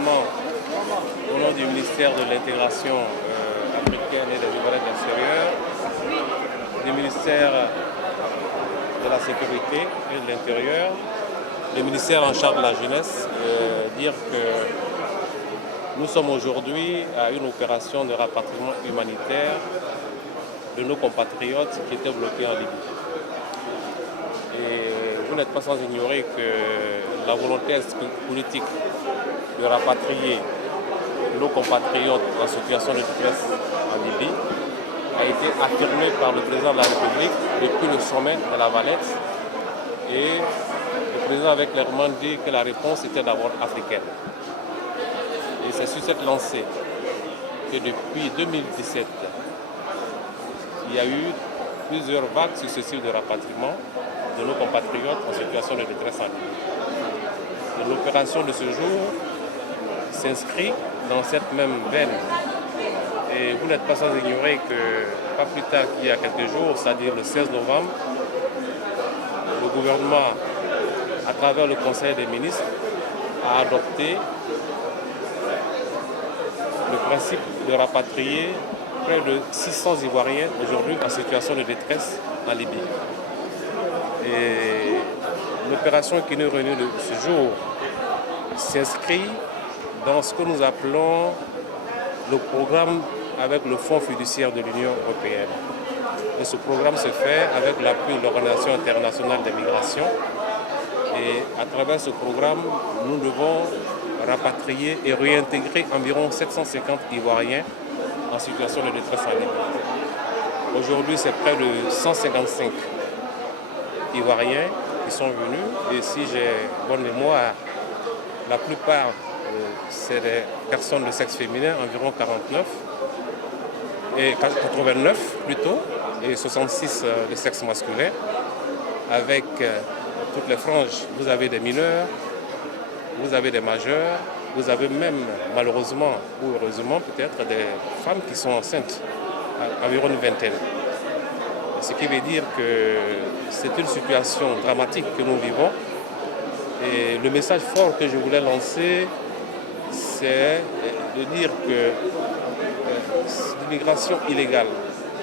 Au nom du ministère de l'Intégration africaine et des Ivoiriens extérieurs, du ministère de la Sécurité et de l'Intérieur, le ministère en charge de la jeunesse, dire que nous sommes aujourd'hui à une opération de rapatriement humanitaire de nos compatriotes qui étaient bloqués en Libye. Et vous n'êtes pas sans ignorer que la volonté politique de rapatrier nos compatriotes en situation de détresse en Libye a été affirmée par le président de la République depuis le sommet de la Valette. Et le président avait clairement dit que la réponse était d'abord africaine. Et c'est sur cette lancée que depuis 2017, il y a eu plusieurs vagues successives de rapatriement de nos compatriotes en situation de détresse en Libye. L'opération de ce jour s'inscrit dans cette même veine. Et vous n'êtes pas sans ignorer que, pas plus tard qu'il y a quelques jours, c'est-à-dire le 16 novembre, le gouvernement, à travers le Conseil des ministres, a adopté le principe de rapatrier près de 600 Ivoiriens aujourd'hui en situation de détresse en Libye. Et l'opération qui nous réunit ce jour s'inscrit dans ce que nous appelons le programme avec le Fonds fiduciaire de l'Union européenne. Et ce programme se fait avec l'appui de l'Organisation internationale des migrations. Et à travers ce programme, nous devons rapatrier et réintégrer environ 750 Ivoiriens en situation de détresse en Libye. Aujourd'hui, c'est près de 155 Ivoiriens qui sont venus. Et si j'ai bonne mémoire, la plupart, c'est des personnes de sexe féminin, environ 89, et 89 plutôt, et 66 de sexe masculin. Avec toutes les franges, vous avez des mineurs, vous avez des majeurs, vous avez même, malheureusement ou heureusement peut-être, des femmes qui sont enceintes, environ une vingtaine. Ce qui veut dire que c'est une situation dramatique que nous vivons. Et le message fort que je voulais lancer, c'est de dire que l'immigration illégale,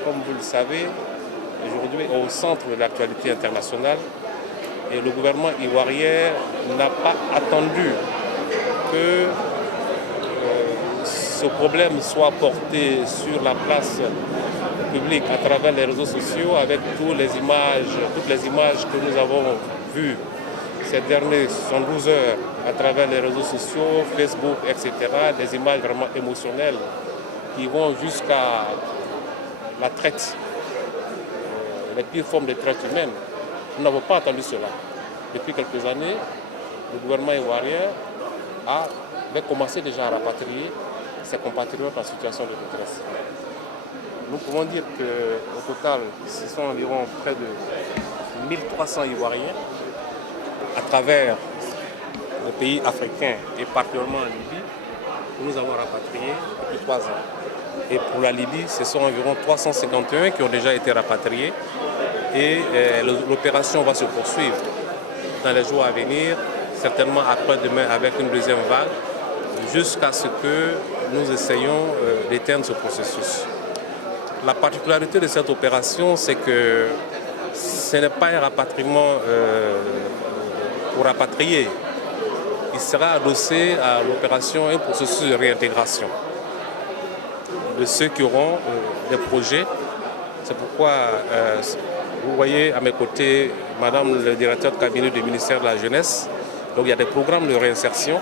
comme vous le savez, aujourd'hui est au centre de l'actualité internationale. Et le gouvernement ivoirien n'a pas attendu que ce problème soit porté sur la place publique à travers les réseaux sociaux avec toutes les images que nous avons vues ces dernières 72 heures à travers les réseaux sociaux, Facebook, etc. Des images vraiment émotionnelles qui vont jusqu'à la traite, les pires formes de traite humaine. Nous n'avons pas attendu cela. Depuis quelques années, le gouvernement ivoirien avait commencé déjà à rapatrier ses compatriotes en situation de détresse. Nous pouvons dire qu'au total, ce sont environ près de 1300 Ivoiriens à travers les pays africains et particulièrement en Libye, que nous avons rapatriés depuis 3 ans. Et pour la Libye, ce sont environ 351 qui ont déjà été rapatriés. Et l'opération va se poursuivre dans les jours à venir, certainement après-demain avec une deuxième vague, jusqu'à ce que nous essayions d'éteindre ce processus. La particularité de cette opération, c'est que ce n'est pas un rapatriement pour rapatrier. Il sera adossé à l'opération un processus de réintégration de ceux qui auront des projets. C'est pourquoi vous voyez à mes côtés Madame le directeur de cabinet du ministère de la Jeunesse. Donc il y a des programmes de réinsertion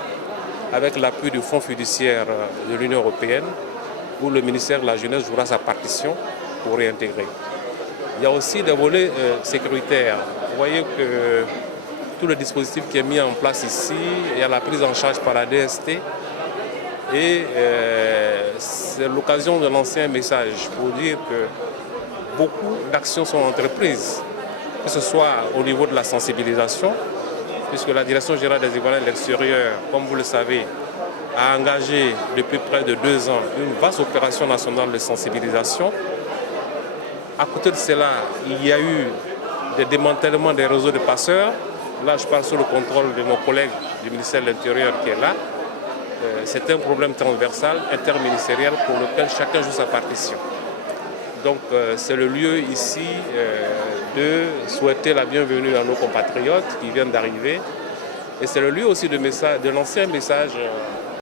avec l'appui du Fonds fiduciaire de l'Union européenne où le ministère de la Jeunesse jouera sa partition pour réintégrer. Il y a aussi des volets sécuritaires. Vous voyez que tout le dispositif qui est mis en place ici, il y a la prise en charge par la DST et c'est l'occasion de lancer un message pour dire que beaucoup d'actions sont entreprises, que ce soit au niveau de la sensibilisation, puisque la Direction générale des Ivoiriens de l'extérieur, comme vous le savez, a engagé depuis près de 2 ans une vaste opération nationale de sensibilisation. À côté de cela, il y a eu des démantèlements des réseaux de passeurs. Là, je parle sous le contrôle de mon collègue du ministère de l'Intérieur qui est là. C'est un problème transversal, interministériel, pour lequel chacun joue sa partition. Donc c'est le lieu ici de souhaiter la bienvenue à nos compatriotes qui viennent d'arriver. Et c'est le lieu aussi de lancer un message